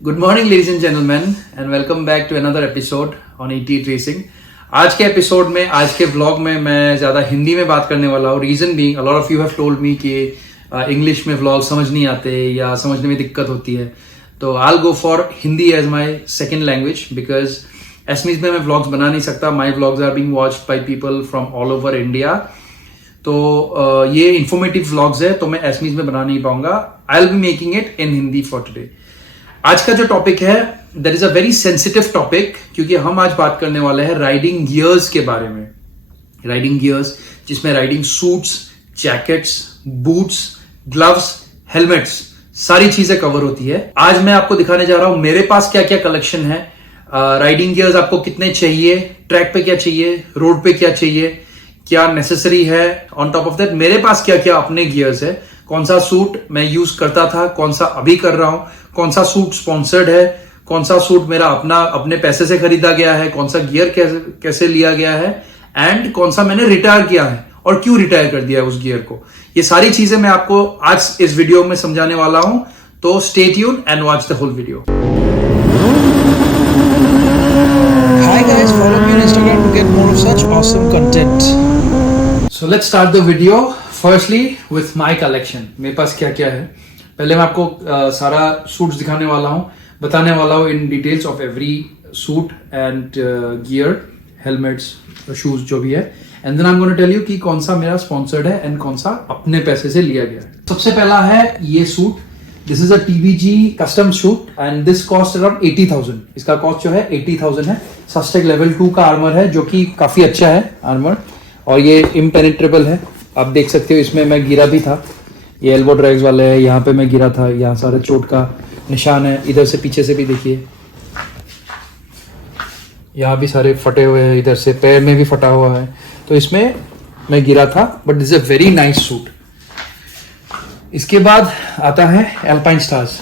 Good morning ladies and gentleman and welcome back to another episode on 88 racing. आज के episode में, आज के व्लॉग में मैं ज़्यादा हिंदी में बात करने वाला हूँ। Reason being a lot of you have told me कि इंग्लिश में व्लॉग समझ नहीं आते या समझने में दिक्कत होती है, तो I will go for Hindi as my second language because एसमीज में मैं व्लॉग्स बना नहीं सकता। My vlogs are being watched by people from all over India. तो ये इंफॉर्मेटिव व्लॉग्स है तो मैं एसमीज में बना नहीं पाऊंगा। I will be making it in Hindi for today. आज का जो टॉपिक है that is a very sensitive topic, क्योंकि हम आज बात करने वाले हैं राइडिंग गियर्स के बारे में। राइडिंग गियर्स जिसमें riding suits, jackets, boots, gloves, helmets, सारी चीजें कवर होती है। आज मैं आपको दिखाने जा रहा हूं मेरे पास क्या क्या कलेक्शन है। राइडिंग गियर्स आपको कितने चाहिए, ट्रैक पे क्या चाहिए, रोड पे क्या चाहिए, क्या नेसेसरी है। ऑन टॉप ऑफ दैट मेरे पास क्या क्या अपने गियर्स है, कौन सा सूट मैं यूज करता था, कौन सा अभी कर रहा हूं, कौन सा सूट स्पॉन्सर्ड है, कौन सा सूट मेरा अपने पैसे से खरीदा गया है, कौन सा गियर कैसे लिया गया है, एंड कौन सा मैंने रिटायर किया है और क्यों रिटायर कर दिया है उस गियर को। ये सारी चीजें मैं आपको आज इस वीडियो में समझाने वाला हूं, तो stay tune and watch the whole video. Hi guys, follow me on Instagram to get more of such awesome content. So let's start the video firstly with my collection. मेरे पास क्या क्या है। पहले मैं आपको सारा सूट्स दिखाने वाला हूँ, बताने वाला हूँ in details of every suit and gear, helmets, shoes जो भी है, and then I am gonna tell you कि कौन सा मेरा स्पॉन्सर्ड है एंड कौन सा अपने पैसे से लिया गया है। सबसे पहला है ये suit. This is a TBG custom suit and this cost around 80,000। इसका कॉस्ट जो है 80,000 है। सस्टेक लेवल 2 का आर्मर है जो कि काफी अच्छा है आर्मर, और ये इम्पेनिट्रेबल है। आप देख सकते हो इसमें मैं गिरा भी था, ये एल्बो ड्रैग्स वाले है, यहाँ पे मैं गिरा था, यहाँ सारे चोट का निशान है। इधर से पीछे से भी देखिए, यहाँ भी सारे फटे हुए हैं, इधर से पैर में भी फटा हुआ है। तो इसमें मैं गिरा था, but this is a very nice suit. इसके बाद आता है alpine stars.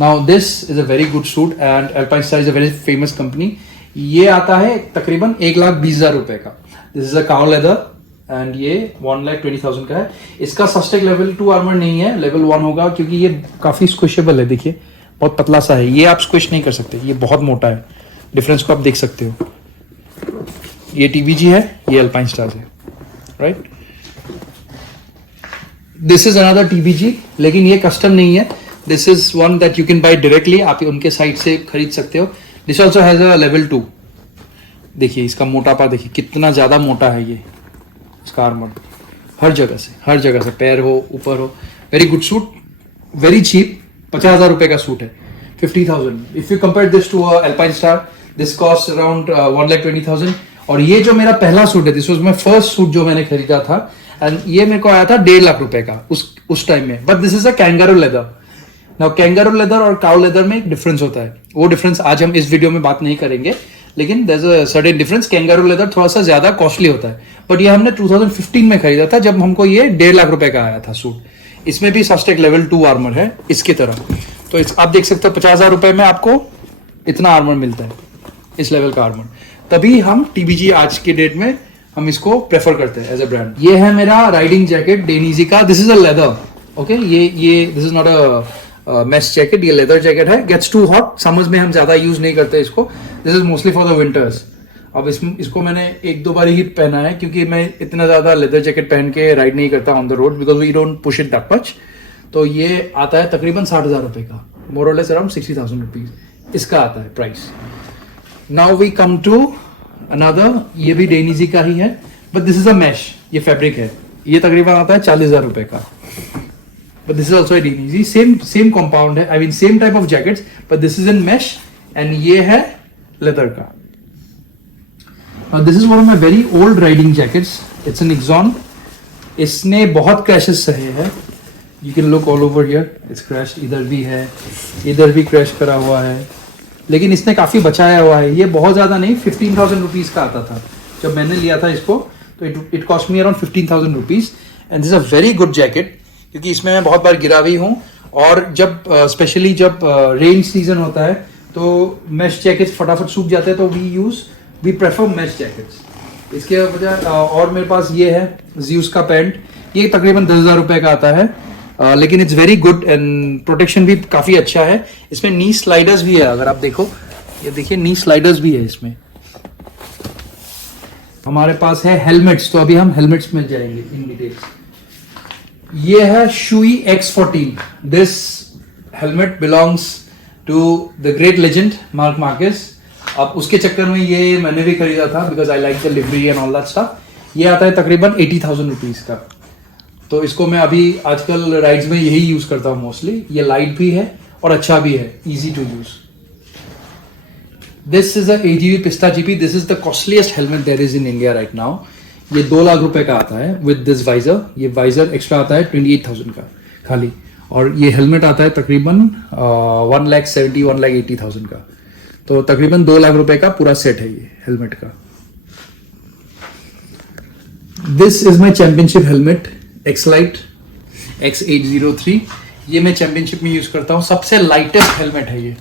Now this is a very good suit and alpine star is a very famous company. ये आता है तकरीबन 1,20,000 रुपए का। This is a cow leather and ये 1,20,000 का है। इसका सस्टेक लेवल 2 आर्मर नहीं है, लेवल 1 होगा, क्योंकि ये काफी स्क्विशेबल है। देखिए बहुत पतला सा है, ये आप स्क्विश नहीं कर सकते, ये बहुत मोटा है। डिफरेंस को आप देख सकते हो। ये TBG है, ये अल्पाइन स्टार्स है, right. This is another TBG, लेकिन ये कस्टम नहीं है। This is one that you can buy directly, आप उनके साइट से खरीद सकते हो। This also has a level 2। देखिए इसका मोटापा, देखिए कितना ज्यादा मोटा है ये इसका आर्मर। हर जगह से पैर हो, ऊपर हो। Very good suit, very cheap. 50,000 रुपए का सूट है, 50,000। If you compare this to Alpinestars, this cost around 1,20,000। और ये जो मेरा पहला सूट है, this was my first suit जो मैंने खरीदा था, एंड ये मेरे को आया था 1.5 लाख रुपए का उस टाइम में। But this is a kangaroo leather. Now kangaroo leather और काउ लेदर में एक डिफरेंस होता है। वो डिफरेंस आज हम इस वीडियो में बात नहीं करेंगे, लेकिन there is a certain difference. Kangaroo leather थोड़ा सा ज्यादा कॉस्टली होता है, बट ये हमने 2015 में खरीदा था, जब हमको ये 1.5 लाख रुपए का आया था सूट। इसमें भी सस्टेक लेवल 2 आर्मर है इसकी तरह। तो आप देख सकते हो 50,000 रुपए में आपको इतना आर्मर मिलता है, इस लेवल का आर्मर। तभी हम TBG आज की डेट में हम इसको प्रेफर करते हैं एज अ ब्रांड। ये है मेरा राइडिंग जैकेट डेनीजी का। This is a leather, okay. ये this is not a mesh jacket, ये लेदर जैकेट है। गेट्स टू हॉट, समर्स में हम ज्यादा यूज नहीं करते इसको। This is mostly for the winters. अब इसको मैंने 1-2 बार ही पहना है, क्योंकि मैं इतना ज्यादा लेदर जैकेट पहन के राइड नहीं करता on the road, because we don't push it that much. तो ये आता है तकरीबन 60,000 रुपए का, मोर और लेस अराउंड 60,000 रुपीज इसका आता है price. Now we come to another, ये भी डेनीजी का ही है, but this is a mesh, ये फैब्रिक है। ये तकरीबन आता है 40,000 रुपए का, but this is also a DNZ, same compound है, I mean same type of jackets, but this is in mesh and ये है leather का। Now this is one of my very old riding jackets. It's an Exxon. इसने बहुत crashes सहे हैं। You can look all over here. It's crashed. इधर भी है, इधर भी crash करा हुआ है, लेकिन इसने काफी बचाया हुआ है। ये बहुत ज्यादा नहीं, 15,000 रुपीज का आता था जब मैंने लिया था इसको। तो it cost me around 15,000 rupees and this is a very good jacket, क्योंकि इसमें मैं बहुत बार गिरा भी हूँ। और जब स्पेशली जब रेन सीजन होता है तो मैश जैकेट्स फटाफट सूख जाते हैं, तो वी प्रेफर मैश जैकेट्स। इसके वजह और मेरे पास ये है ज़्यूस का पैंट। ये तकरीबन 10,000 रुपए का आता है। लेकिन it's very good and protection भी काफी अच्छा है। इसमें नी स्लाइडर्स भी है, अगर आप देखो, ये देखिए नी स्लाइडर्स भी है इसमें। हमारे पास है हेलमेट्स, तो अभी हम हेलमेट्स मिल जाएंगे इन डिटेल्स। ये है Shoei X14। This helmet belongs to the great legend Marc Marquez. अब उसके चक्कर में ये मैंने भी खरीदा था because I like the livery and all that stuff. ये आता है तकरीबन 80,000 रुपीज का। तो इसको मैं अभी आजकल राइड्स में यही यूज करता हूँ मोस्टली। ये लाइट भी है और अच्छा भी है, easy to use. This is AGV Pista GP। This is the costliest helmet there is in India right now. ये 2 लाख रुपए का आता है विद दिस वाइजर। ये वाइजर एक्स्ट्रा आता है 28,000 का खाली, और ये हेलमेट आता है तकरीबन 1,80,000 का। तो तकरीबन 2 लाख रुपए का पूरा सेट है ये हेलमेट का। This is my championship helmet X-Lite X803। ये मैं चैंपियनशिप में यूज करता हूँ। सबसे लाइटेस्ट हेलमेट है ये,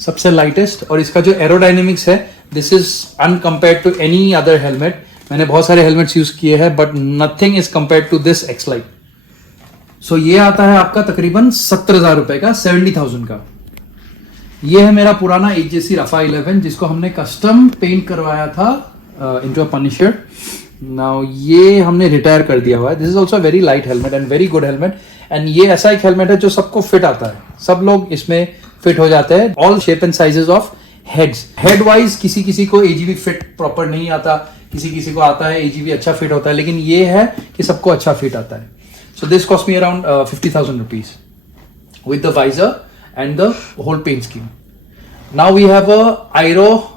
सबसे लाइटेस्ट। और इसका जो एरोडायनेमिक्स है, this is uncompared to any other helmet. मैंने बहुत सारे हेलमेट्स यूज किए हैं but nothing is compared to this X-Lite। So ये आता है आपका तकरीबन 70,000 रुपए का, 70,000 का। ये है मेरा पुराना HJC रफा 11 जिसको हमने कस्टम पेंट करवाया था इनटू अ पनिशर। नाउ ये हमने रिटायर कर दिया हुआ है। This is also very light helmet and very good helmet. And ये ऐसा एक हेलमेट है जो सबको फिट आता है, सब लोग इसमें फिट हो जाते हैं। All shape and sizes of heads. Head wise किसी किसी को AGV फिट प्रॉपर नहीं आता, किसी किसी को आता है AGV अच्छा फिट होता है, लेकिन ये है कि सबको अच्छा फिट आता है। So this cost me around 50,000 rupees with the visor and the whole paint scheme. Now we have a Airoh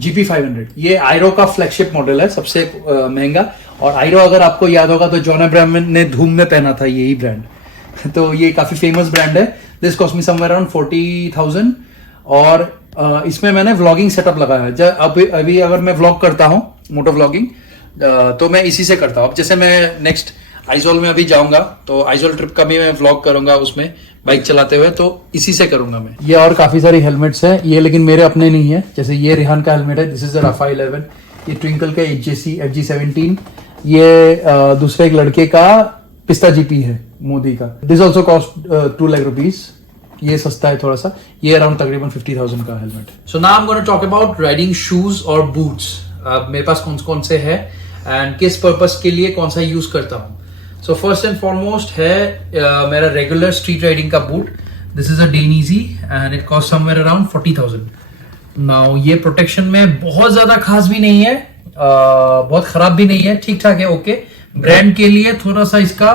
GP500। ये आयरो का फ्लैगशिप मॉडल है, सबसे महंगा। और आयरो अगर आपको याद होगा तो जॉन अब्राहम ने धूम में पहना था यही ब्रांड। तो ये काफी फेमस ब्रांड है। This cost me somewhere around 40,000। और इसमें मैंने व्लॉगिंग सेटअप लगाया है। अभी अगर मैं व्लॉग करता हूँ, मोटो व्लॉगिंग, तो मैं इसी से करता हूँ। अब जैसे मैं नेक्स्ट आइजोल में अभी जाऊंगा तो आइजोल ट्रिप का भी मैं व्लॉग करूंगा उसमें बाइक चलाते हुए, तो इसी से करूंगा मैं। ये और काफी सारी हेलमेट्स हैं ये, लेकिन मेरे अपने नहीं है। जैसे ये रिहान का हेलमेट है, दिस इज रफा 11। ये ट्विंकल का HJC FG17। ये दूसरे एक लड़के का पिस्ता GP है, मोदी का। This also cost 2 lakh rupees. ये सस्ता है थोड़ा सा। ये अराउंड तकरीबन 50,000 का helmet. So now I am gonna talk about riding shoes और बूट्स। मेरे पास कौन कौन से है एंड किस पर्पस के लिए कौन सा यूज करता हूँ। सो फर्स्ट एंड फॉरमोस्ट है मेरा रेगुलर स्ट्रीट राइडिंग का boot. This is a Dainese and it cost somewhere around 40,000। Now ये प्रोटेक्शन में बहुत ज्यादा खास भी नहीं है, बहुत खराब भी नहीं है, ठीक ठाक है, ओके। ब्रांड के लिए थोड़ा सा इसका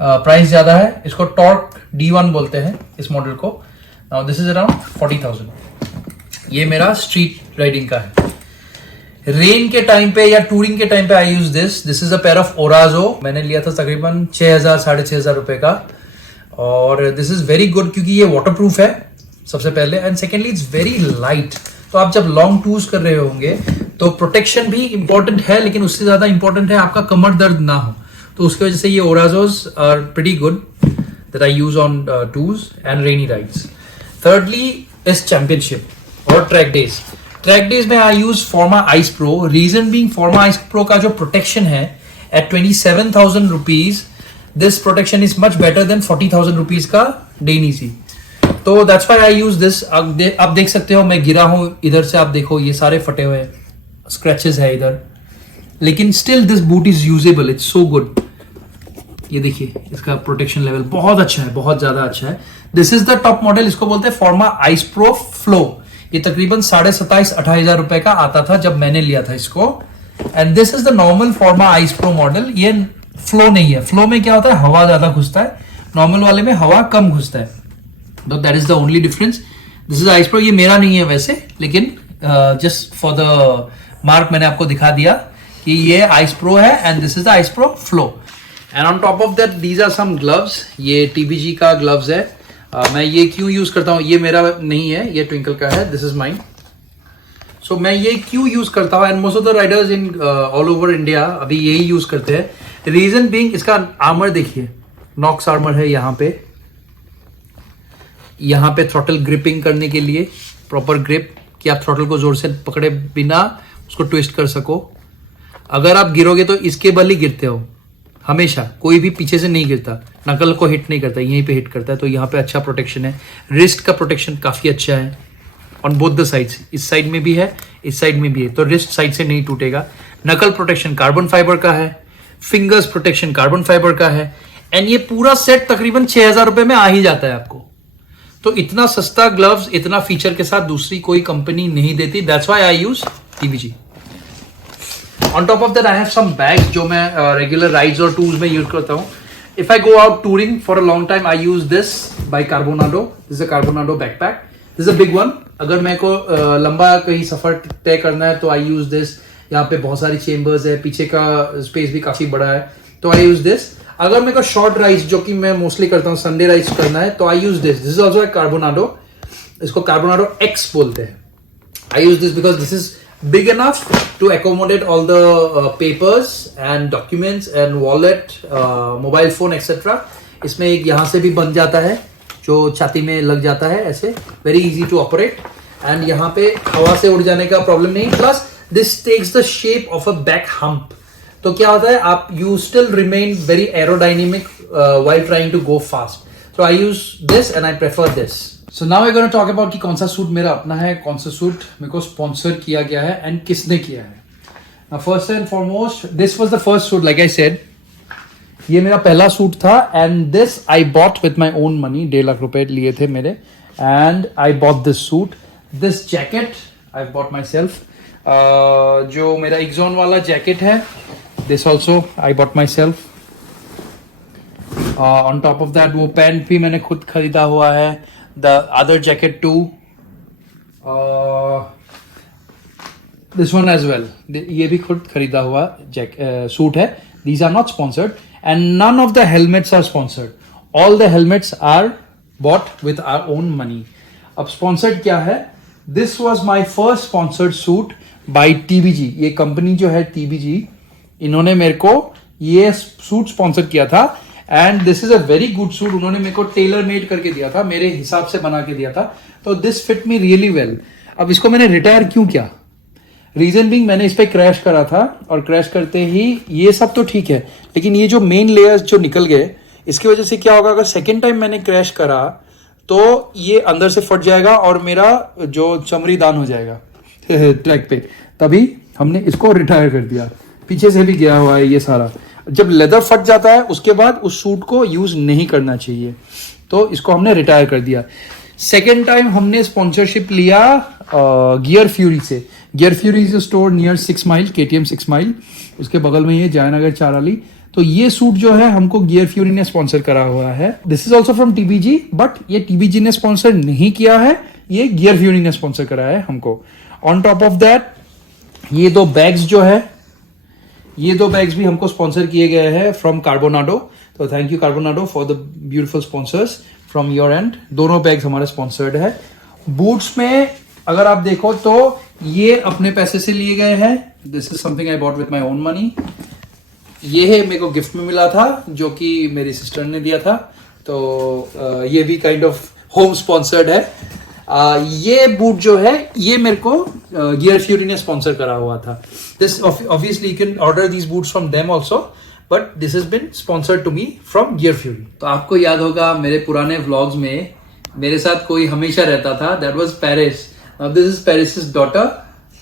प्राइस ज्यादा है। इसको टॉर्क D1 बोलते हैं इस मॉडल को। Now this is around 40,000। ये मेरा स्ट्रीट राइडिंग का है। रेन के टाइम पे या टूरिंग के टाइम पे I use this is a pair of Orazo. मैंने लिया था तकरीबन 6,000 6,500 रुपए का। और दिस इज वेरी गुड क्योंकि ये वाटर प्रूफ है सबसे पहले, and secondly it's very light. तो आप जब लॉन्ग टूर्स कर रहे होंगे तो प्रोटेक्शन भी इंपॉर्टेंट है, लेकिन उससे ज्यादा इंपॉर्टेंट है आपका कमर दर्द ना हो। तो उसकी वजह से ये Orazos are pretty good that I use on tours and rainy rides. Thirdly is championship और ट्रैक डेज। ट्रैक डेज में I use Forma Ice Pro. Reason being Forma Ice Pro का जो प्रोटेक्शन है at 27,000 rupees, this protection is much better than 40,000 rupees का Dainese. तो that's why I use this. आप देख सकते हो मैं गिरा हूं इधर से, आप देखो ये सारे फटे हुए स्क्रैचेस है इधर, लेकिन still this boot is usable, it's so good. ये देखिए इसका प्रोटेक्शन लेवल बहुत अच्छा है, बहुत ज्यादा अच्छा है। This is the top model, इसको बोलते हैं फॉर्मा आइस प्रो फ्लो। ये तकरीबन 27,500-28,000 रुपए का आता था जब मैंने लिया था इसको। And this is the normal फॉर्मा आइस प्रो मॉडल। ये फ्लो नहीं है। फ्लो में क्या होता है, हवा ज्यादा घुसता है, नॉर्मल वाले में हवा कम घुसता है। तो that is the only difference. This is ice pro. ये मेरा नहीं है वैसे, लेकिन जस्ट फॉर द मार्क मैंने आपको दिखा दिया कि ये आइस प्रो है and this is the ice pro flow. And on top of that these are some gloves. ये TBG का ग्लव्स है। मैं ये क्यों यूज करता हूँ, ये मेरा नहीं है, ये ट्विंकल का है, दिस इज माइन। सो मैं ये क्यों यूज करता हूँ and most of the Riders in all over India अभी यही यूज करते हैं। रीजन बीइंग इसका आर्मर देखिए, नॉक्स आर्मर है यहाँ पे थ्रॉटल ग्रिपिंग करने के लिए, प्रॉपर ग्रिप कि आप थ्रॉटल को जोर से पकड़े बिना उसको ट्विस्ट कर सको। अगर आप गिरोगे तो इसके बल ही गिरते हो हमेशा, कोई भी पीछे से नहीं गिरता। नकल को हिट नहीं करता, यहीं पे हिट करता है, तो यहाँ पे अच्छा प्रोटेक्शन है। रिस्ट का प्रोटेक्शन काफ़ी अच्छा है ऑन बोथ द साइड्स, इस साइड में भी है, इस साइड में भी है, तो रिस्ट साइड से नहीं टूटेगा। नकल प्रोटेक्शन कार्बन फाइबर का है, फिंगर्स प्रोटेक्शन कार्बन फाइबर का है, एंड ये पूरा सेट तकरीबन 6,000 रुपए में आ ही जाता है आपको। तो इतना सस्ता ग्लव्स इतना फीचर के साथ दूसरी कोई कंपनी नहीं देती, that's why I use TVG. On top of that I have some bags जो मैं रेगुलर राइड्स और टूर्स में यूज करता हूँ। If I go out touring for a long time I use this by Carbonado, this is a Carbonado backpack, this is a big one. अगर मेरे को लंबा कहीं सफर तय करना है तो आई यूज दिस। यहाँ पे बहुत सारी चेंबर्स है, पीछे का स्पेस भी काफी बड़ा है, तो आई यूज दिस। अगर मेरे को शॉर्ट राइड्स जो कि मैं मोस्टली करता हूँ, संडे राइड्स करना है, तो I use this. This is also a Carbonado, इसको कार्बोनाडो एक्स बोलते हैं। I use this because this is big enough to accommodate all the papers and documents and wallet, mobile phone etc. इसमें एक यहाँ से भी बन जाता है जो छाती में लग जाता है ऐसे, very easy to operate, and यहाँ पे हवा से उड़ जाने का प्रॉब्लम नहीं, plus this takes the shape of a back hump। तो क्या होता है, आप you still remain very aerodynamic while trying to go fast। So I use this and I prefer this। So now we're going to talk about कि कौन सा suit मेरा अपना है, कौन सा सूट मेरे को स्पॉन्सर किया गया है एंड किसने किया है। Now first and foremost, this was the first suit, like I said, ये मेरा पहला सूट था and this I bought with my own money, 1.5 lakh रुपए लिए थे मेरे, and I bought this suit, this jacket I bought myself, जो मेरा Exxon वाला जैकेट है, this also I bought myself। On top of that वो पैंट भी मैंने खुद खरीदा हुआ है, the other jacket too, this one as well, ये भी खुद खरीदा हुआ सूट है। These are not sponsored and none of the helmets are sponsored, all the helmets are bought with our own money। अब sponsored क्या है, this was my first sponsored suit by TBG, ये कंपनी जो है TBG, इन्होंने मेरे को ये सूट स्पॉन्सर किया था and this is a very good suit. उन्होंने मेरे को टेलर मेड करके दिया था, मेरे हिसाब से बना के दिया था, तो this fit me really well. अब इसको मैंने रिटायर क्यों किया, रीजन बीइंग मैंने इस पे क्रैश करा था और क्रैश करते ही ये सब तो ठीक है, लेकिन ये जो मेन लेयर्स जो निकल गए, इसकी वजह से क्या होगा, अगर सेकेंड टाइम मैंने क्रैश करा तो ये अंदर से फट जाएगा और मेरा जो चमड़ी दान हो जाएगा ट्रैक पे। तभी हमने इसको रिटायर कर दिया, पीछे से भी गया हुआ है ये सारा। जब लेदर फट जाता है उसके बाद उस सूट को यूज नहीं करना चाहिए, तो इसको हमने रिटायर कर दिया। सेकेंड टाइम हमने स्पॉन्सरशिप लिया गियर फ्यूरी से। Gear fury is store near 6 mile, KTM 6 mile, उसके बगल में ये जयनगर चाराली। तो ये सूट जो है हमको गियर फ्यूरी ने स्पॉन्सर करा हुआ है। This is also from TBG, but ये TBG ने स्पॉन्सर नहीं किया है, ये गियर फ्यूरी ने स्पॉन्सर करा है हमको। ऑन टॉप ऑफ दैट ये दो बैग्स जो है, ये दो बैग्स भी हमको स्पॉन्सर किए गए हैं फ्रॉम कार्बोनाडो, तो thank you Carbonado for the beautiful sponsors from your end. दोनों बैग्स हमारे स्पॉन्सर्ड है। बूट्स में अगर आप देखो तो ये अपने पैसे से लिए गए हैं, this is something I bought with my own money. ये है मेरे को गिफ्ट में मिला था जो कि मेरी सिस्टर ने दिया था, तो ये भी काइंड ऑफ होम स्पॉन्सर्ड है। ये बूट जो है ये मेरे को गियर फ्यूरी ने स्पॉन्सर करा हुआ था। This obviously you can order these boots from them also, but this has been sponsored to me from gear fury. तो आपको याद होगा मेरे पुराने व्लॉग्स में मेरे साथ कोई हमेशा रहता था, that was Paris. Now this is Paris's daughter,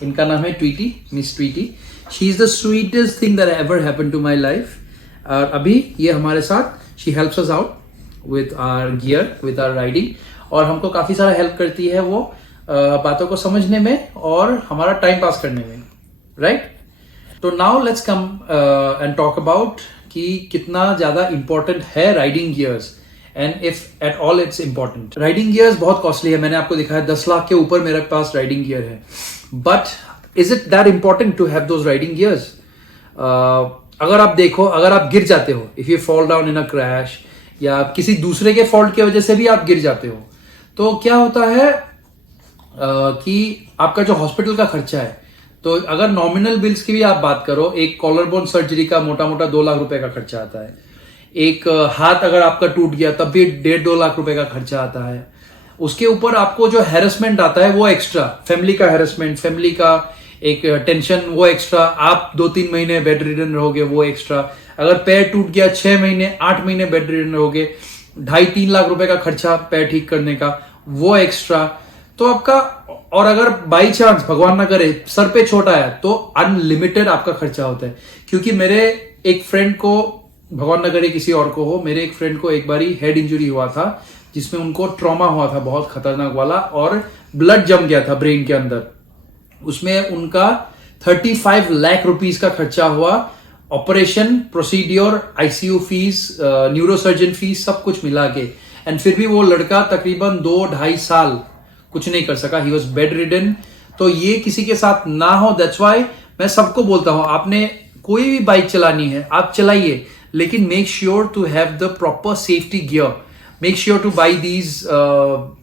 इनका नाम है Tweety, miss Tweety. She is the sweetest thing that ever happened to my life. और अभी ये हमारे साथ, she helps us out with our gear, with our riding, और हमको काफी सारा हेल्प करती है वो बातों को समझने में और हमारा टाइम पास करने में, राइट। तो now let's come and talk about कि कितना ज्यादा इंपॉर्टेंट है riding gears and if at all it's important. Riding gears बहुत कॉस्टली है, मैंने आपको दिखाया 10 लाख के ऊपर मेरे पास राइडिंग गियर है, but is it that important to have those riding gears? अगर आप देखो, अगर आप गिर जाते हो, if you fall down in a crash या किसी दूसरे के फॉल्ट की वजह से भी आप गिर जाते हो, तो क्या होता है कि आपका जो हॉस्पिटल का खर्चा है, तो अगर नॉमिनल बिल्स की भी आप बात करो, एक कॉलर बोन सर्जरी का मोटा मोटा 2 लाख रुपए का खर्चा आता है। एक हाथ अगर आपका टूट गया तब भी 1.5-2 लाख रुपए का खर्चा आता है। उसके ऊपर आपको जो हैरेसमेंट आता है वो एक्स्ट्रा, फैमिली का हैरेसमेंट, फैमिली का एक टेंशन वो एक्स्ट्रा, आप 2-3 महीने बेड रिडन रहोगे वो एक्स्ट्रा, अगर पैर टूट गया 6 महीने 8 महीने बेड रिडन रहोगे, 2.5-3 लाख रुपए का खर्चा पैर ठीक करने का, वो एक्स्ट्रा तो आपका। और अगर बाई चांस भगवान ना करे सर पे चोट आया तो अनलिमिटेड आपका खर्चा होता है। क्योंकि मेरे एक फ्रेंड को, भगवान ना करे किसी और को हो, मेरे एक फ्रेंड को एक बारी हेड इंजरी हुआ था जिसमें उनको ट्रॉमा हुआ था बहुत खतरनाक वाला, और ब्लड जम गया था ब्रेन के अंदर। उसमें उनका 35 लाख रुपीस का खर्चा हुआ, operation, procedure, ICU fees, neurosurgeon fees, सब कुछ मिला के। एंड फिर भी वो लड़का तकरीबन 2-2.5 साल कुछ नहीं कर सका, ही वॉज बेड रिडन। तो ये किसी के साथ ना हो, दैट्स वाई मैं सबको बोलता हूं, आपने कोई भी बाइक चलानी है आप चलाइए, लेकिन make sure to have the proper safety gear, make sure to buy these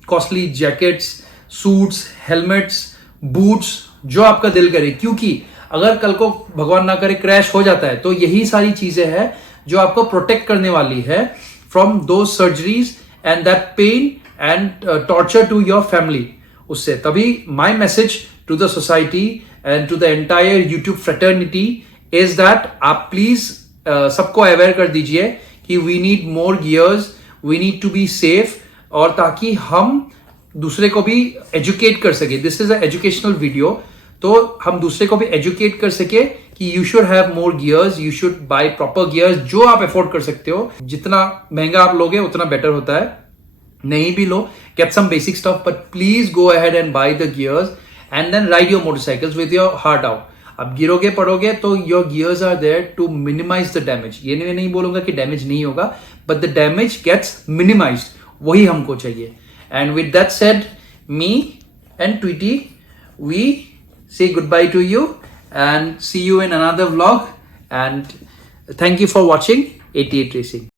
costly jackets, suits, helmets, boots, जो आपका दिल करे। क्योंकि अगर कल को भगवान ना करे क्रैश हो जाता है तो यही सारी चीजें हैं जो आपको प्रोटेक्ट करने वाली है फ्रॉम दो surgeries and that pain and torture to your family. उससे तभी my message to the society and to the entire YouTube fraternity is that आप प्लीज सबको अवेयर कर दीजिए कि we need more gears, we need to be safe, और ताकि हम दूसरे को भी एजुकेट कर सके। This is a educational video, तो हम दूसरे को भी एजुकेट कर सके कि you should have more gears, you should by proper gears जो आप अफोर्ड कर सकते हो। जितना महंगा आप लोगे उतना बेटर होता है, नहीं भी लो, get some basic stuff, but please go ahead and buy the gears and then ride your motorcycles with your heart out. अब गिरोगे पड़ोगे तो your gears are there to minimise the damage. ये मैं नहीं बोलूंगा कि डैमेज नहीं होगा, but the damage gets minimised, वही हमको चाहिए। And with that said, me and Tweety, we say goodbye to you and see you in another vlog. And thank you for watching 88 Racing.